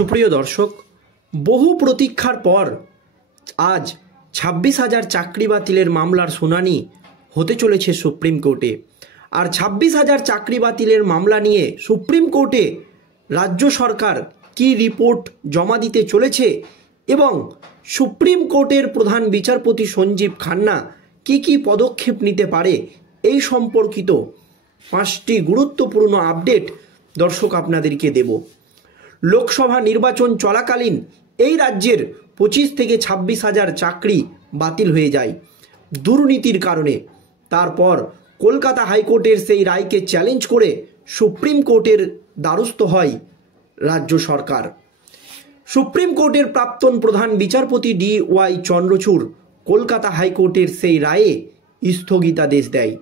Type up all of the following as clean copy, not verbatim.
সুপ্রিয় দর্শক, বহু প্রতীক্ষার পর আজ 26,000 চাকরি বাতিলের মামলার শুনানি হতে চলেছে সুপ্রিম কোর্টে। আর 26,000 চাকরি বাতিলের মামলা নিয়ে সুপ্রিম কোর্টে রাজ্য সরকার কি রিপোর্ট জমা দিতে চলেছে এবং সুপ্রিম কোর্টের প্রধান বিচারপতি সঞ্জীব খান্না কি পদক্ষেপ নিতে পারে, এই সম্পর্কিত 5টি গুরুত্বপূর্ণ আপডেট দর্শক আপনাদেরকে দেব। লোকসভা নির্বাচন চলাকালীন এই রাজ্যের 25 থেকে 26,000 চাকরি বাতিল হয়ে যায় দুর্নীতির কারণে। তারপর কলকাতা হাইকোর্টের সেই রায়কে চ্যালেঞ্জ করে সুপ্রিম কোর্টের দ্বারস্থ হয় রাজ্য সরকার। সুপ্রিম কোর্টের প্রাক্তন প্রধান বিচারপতি DY চন্দ্রচূড় কলকাতা হাইকোর্টের সেই রায়ে স্থগিতাদেশ দেয়।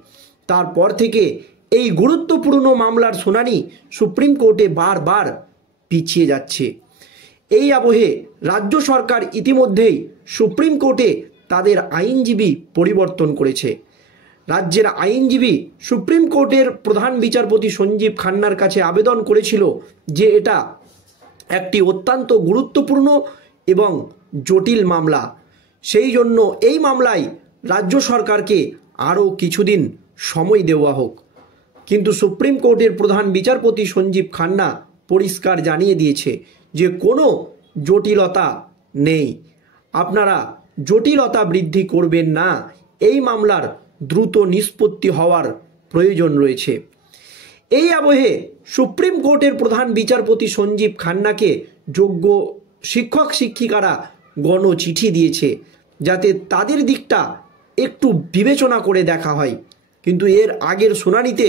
তারপর থেকে এই গুরুত্বপূর্ণ মামলার শুনানি সুপ্রিম কোর্টে বারবার পিছিয়ে যাচ্ছে। এই আবহে রাজ্য সরকার ইতিমধ্যেই সুপ্রিম কোর্টে তাদের আইনজীবী পরিবর্তন করেছে। রাজ্যের আইনজীবী সুপ্রিম কোর্টের প্রধান বিচারপতি সঞ্জীব খান্নার কাছে আবেদন করেছিল যে এটা একটি অত্যন্ত গুরুত্বপূর্ণ এবং জটিল মামলা, সেই জন্য এই মামলায় রাজ্য সরকারকে আরও কিছুদিন সময় দেওয়া হোক। কিন্তু সুপ্রিম কোর্টের প্রধান বিচারপতি সঞ্জীব খান্না পরিষ্কার জানিয়ে দিয়েছে যে কোনো জটিলতা নেই, আপনারা জটিলতা বৃদ্ধি করবেন না, এই মামলার দ্রুত নিষ্পত্তি হওয়ার প্রয়োজন রয়েছে। এই আবহে সুপ্রিম কোর্টের প্রধান বিচারপতি সঞ্জীব খান্নাকে যোগ্য শিক্ষক শিক্ষিকারা গণচিঠি দিয়েছে যাতে তাদের দিকটা একটু বিবেচনা করে দেখা হয়। কিন্তু এর আগের শুনানিতে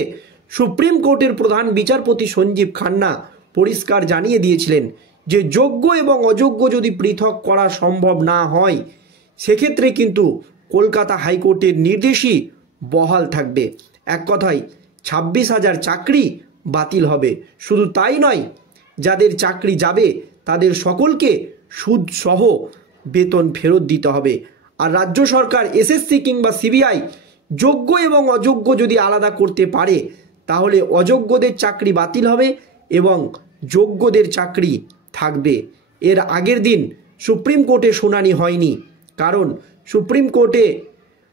সুপ্রিম কোর্টের প্রধান বিচারপতি সঞ্জীব খান্না পরিষ্কার জানিয়ে দিয়েছিলেন যে যোগ্য এবং অযোগ্য যদি পৃথক করা সম্ভব না হয় সেক্ষেত্রে কিন্তু কলকাতা হাইকোর্টের নির্দেশই বহাল থাকবে। এক কথায় 26,000 চাকরি বাতিল হবে। শুধু তাই নয়, যাদের চাকরি যাবে তাদের সকলকে সুদ সহ বেতন ফেরত দিতে হবে। আর রাজ্য সরকার SSC কিংবা CBI যোগ্য এবং অযোগ্য যদি আলাদা করতে পারে তাহলে অযোগ্যদের চাকরি বাতিল হবে এবং যোগ্যদের চাকরি থাকবে। এর আগের দিন সুপ্রিম কোর্টে শুনানি হয়নি, কারণ সুপ্রিম কোর্টে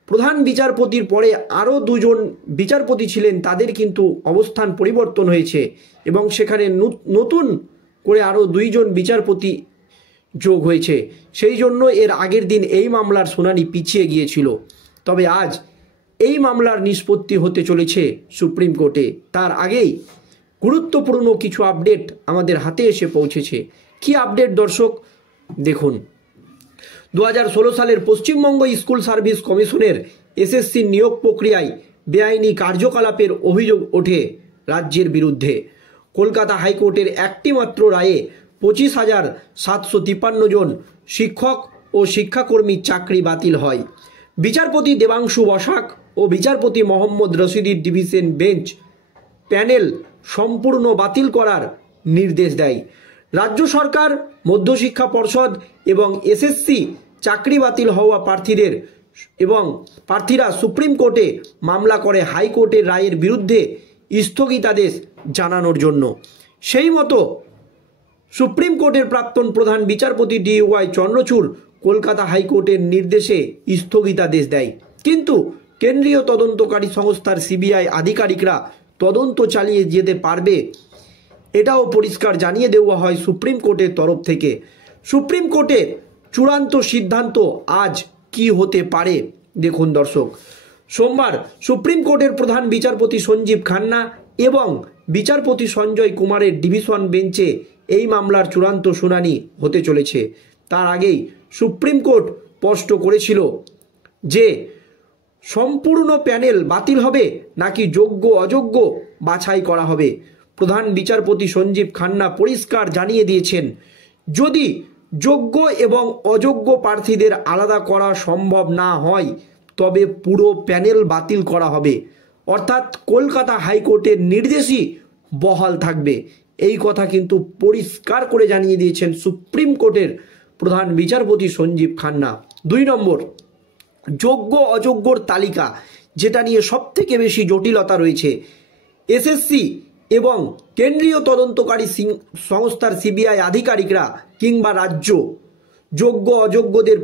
প্রধান বিচারপতির পরে আরও 2জন বিচারপতি ছিলেন, তাদের কিন্তু অবস্থান পরিবর্তন হয়েছে এবং সেখানে নতুন করে আরও 2জন বিচারপতি যোগ হয়েছে। সেই জন্য এর আগের দিন এই মামলার শুনানি পিছিয়ে গিয়েছিল। তবে আজ এই মামলার নিষ্পত্তি হতে চলেছে সুপ্রিম কোর্টে। তার আগেই গুরুত্বপূর্ণ কিছু আপডেট আমাদের হাতে এসে পৌঁছেছে। কি আপডেট দর্শক দেখুন। 2016 সালের পশ্চিমবঙ্গ স্কুল সার্ভিস কমিশনের SSC নিয়োগ প্রক্রিয়ায় বেআইনি কার্যকলাপের অভিযোগ ওঠে রাজ্যের বিরুদ্ধে। কলকাতা হাইকোর্টের একটি মাত্র রায়ে 25,753 জন শিক্ষক ও শিক্ষাকর্মীর চাকরি বাতিল হয়। বিচারপতি দেবাংশু বসাক ও বিচারপতি মোহাম্মদ রশিদির ডিভিশন বেঞ্চ প্যানেল সম্পূর্ণ বাতিল করার নির্দেশ দেয়। রাজ্য সরকার, মধ্যশিক্ষা পর্ষদ এবং SSC চাকরি বাতিল হওয়া প্রার্থীরা সুপ্রিম কোর্টে মামলা করে হাইকোর্টের রায়ের বিরুদ্ধে স্থগিতাদেশ জানানোর জন্য। সেই মতো সুপ্রিম কোর্টের প্রাক্তন প্রধান বিচারপতি DY চন্দ্রচূড় কলকাতা হাইকোর্টের নির্দেশে স্থগিতাদেশ দেয়। কিন্তু কেন্দ্রীয় তদন্তকারী সংস্থার CBI আধিকারিকরা তদন্ত চালিয়ে যেতে পারবে, এটাও পরিষ্কার জানিয়ে দেওয়া হয় সুপ্রিম কোর্টের তরফ থেকে। সুপ্রিম কোর্টের চূড়ান্ত সিদ্ধান্ত আজ কি হতে পারে দেখুন দর্শক। সোমবার সুপ্রিম কোর্টের প্রধান বিচারপতি সঞ্জীব খান্না এবং বিচারপতি সঞ্জয় কুমারের ডিভিশন বেঞ্চে এই মামলার চূড়ান্ত শুনানি হতে চলেছে। তার আগেই সুপ্রিম কোর্ট স্পষ্ট করেছিল যে সম্পূর্ণ প্যানেল বাতিল হবে নাকি যোগ্য অযোগ্য বাছাই করা হবে। প্রধান বিচারপতি সঞ্জীব খান্না পরিষ্কার জানিয়ে দিয়েছেন যদি যোগ্য এবং অযোগ্য প্রার্থীদের আলাদা করা সম্ভব না হয় তবে পুরো প্যানেল বাতিল করা হবে, অর্থাৎ কলকাতা হাইকোর্টের নির্দেশই বহাল থাকবে। এই কথা কিন্তু পরিষ্কার করে জানিয়ে দিয়েছেন সুপ্রিম কোর্টের প্রধান বিচারপতি সঞ্জীব খান্না। 2 নম্বর, যোগ্য অযোগ্যর তালিকা, যেটা নিয়ে সবথেকে বেশি জটিলতা রয়েছে। SSC এবং কেন্দ্রীয় তদন্তকারী সংস্থার সিবিআই আধিকারিকরা কিংবা রাজ্য যোগ্য অযোগ্যদের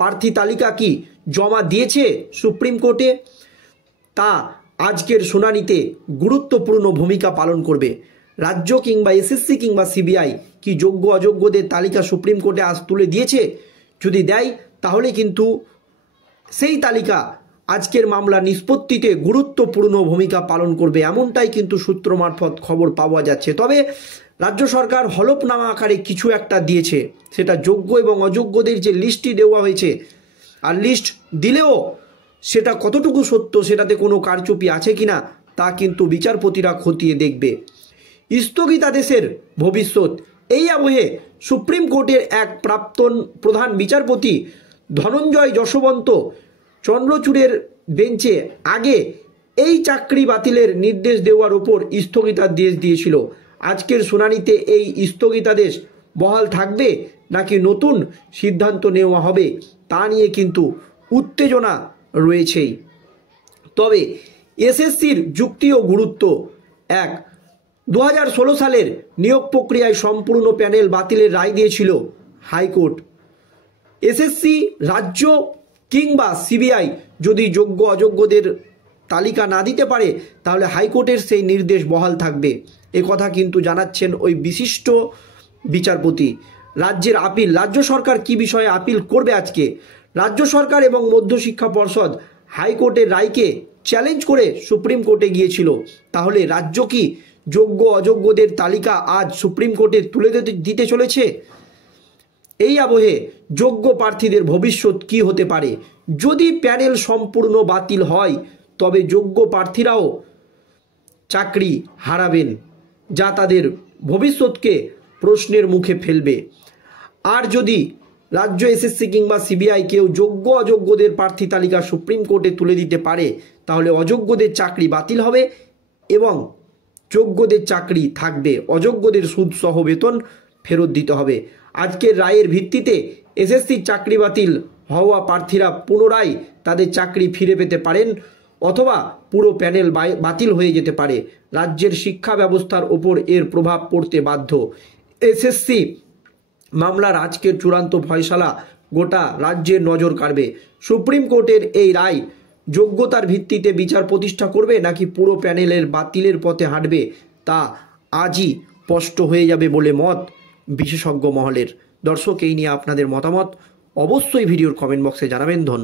প্রার্থী তালিকা কি জমা দিয়েছে সুপ্রিম কোর্টে, তা আজকের শুনানিতে গুরুত্বপূর্ণ ভূমিকা পালন করবে। রাজ্য কিংবা এসএসসি কিংবা সিবিআই কি যোগ্য অযোগ্যদের তালিকা সুপ্রিম কোর্টে আজ তুলে দিয়েছে? যদি দেয় তাহলে কিন্তু সেই তালিকা আজকের মামলা নিষ্পত্তিতে গুরুত্বপূর্ণ ভূমিকা পালন করবে, এমনটাই কিন্তু সূত্র মারফত খবর পাওয়া যাচ্ছে। তবে রাজ্য সরকার হলফনামা আকারে কিছু একটা দিয়েছে, সেটা যোগ্য এবং অযোগ্যদের যে লিস্টটি দেওয়া হয়েছে, আর লিস্ট দিলেও সেটা কতটুকু সত্য, সেটাতে কোনো কারচুপি আছে কিনা তা কিন্তু বিচারপতিরা খতিয়ে দেখবে। স্থগিতাদেশের ভবিষ্যৎ, এই আবহে সুপ্রিম কোর্টের এক প্রাক্তন প্রধান বিচারপতি ধনঞ্জয় যশবন্ত চন্দ্রচূড়ের বেঞ্চে আগে এই চাকরি বাতিলের নির্দেশ দেওয়ার উপর স্থগিতাদেশ দিয়েছিল। আজকের শুনানিতে এই স্থগিতাদেশ বহাল থাকবে নাকি নতুন সিদ্ধান্ত নেওয়া হবে তা নিয়ে কিন্তু উত্তেজনা রয়েছেই। তবে এসএসসির যুক্তি ও গুরুত্ব এক, 2016 সালের নিয়োগ প্রক্রিয়ায় সম্পূর্ণ প্যানেল বাতিলের রায় দিয়েছিল হাইকোর্ট। এসএসসি, রাজ্য কিংবা সিবিআই যদি যোগ্য অযোগ্যদের তালিকা না দিতে পারে তাহলে হাইকোর্টের সেই নির্দেশ বহাল থাকবে, এ কথা কিন্তু জানাচ্ছেন ওই বিশিষ্ট বিচারপতি। রাজ্যের আপিল, রাজ্য সরকার কি বিষয়ে আপিল করবে আজকে? রাজ্য সরকার এবং মধ্যশিক্ষা পর্ষদ হাইকোর্টের রায়কে চ্যালেঞ্জ করে সুপ্রিম কোর্টে গিয়েছিল। তাহলে রাজ্য কি যোগ্য অযোগ্যদের তালিকা আজ সুপ্রিম কোর্টে তুলে দিতে চলেছে? এই আবহে যোগ্য প্রার্থীদের ভবিষ্যৎ কি হতে পারে? যদি প্যানেল সম্পূর্ণ বাতিল হয় তবে যোগ্য প্রার্থীরাও চাকরি হারাবেন, যা তাদের ভবিষ্যৎকে প্রশ্নের মুখে ফেলবে। আর যদি রাজ্য এসএসসি কিংবা সিবিআই কেউ যোগ্য অযোগ্যদের প্রার্থী তালিকা সুপ্রিম কোর্টে তুলে দিতে পারে তাহলে অযোগ্যদের চাকরি বাতিল হবে এবং যোগ্যদের চাকরি থাকবে, অযোগ্যদের সুদসহ বেতন ফেরত দিতে হবে। আজকের রায়ের ভিত্তিতে এসএসসির চাকরি বাতিল হওয়া প্রার্থীরা পুনরায় তাদের চাকরি ফিরে পেতে পারেন অথবা পুরো প্যানেল বাতিল হয়ে যেতে পারে। রাজ্যের শিক্ষা ব্যবস্থার ওপর এর প্রভাব পড়তে বাধ্য। এসএসসি মামলার আজকের চূড়ান্ত ফয়সালা গোটা রাজ্যের নজর কাড়বে। সুপ্রিম কোর্টের এই রায় যোগ্যতার ভিত্তিতে বিচার প্রতিষ্ঠা করবে নাকি পুরো প্যানেলের বাতিলের পথে হাঁটবে তা আজই স্পষ্ট হয়ে যাবে বলে মত বিশেষজ্ঞ মহলের। দর্শক, এই নিয়ে আপনাদের মতামত অবশ্যই ভিডিওর কমেন্ট বক্সে জানাবেন। ধন্যবাদ।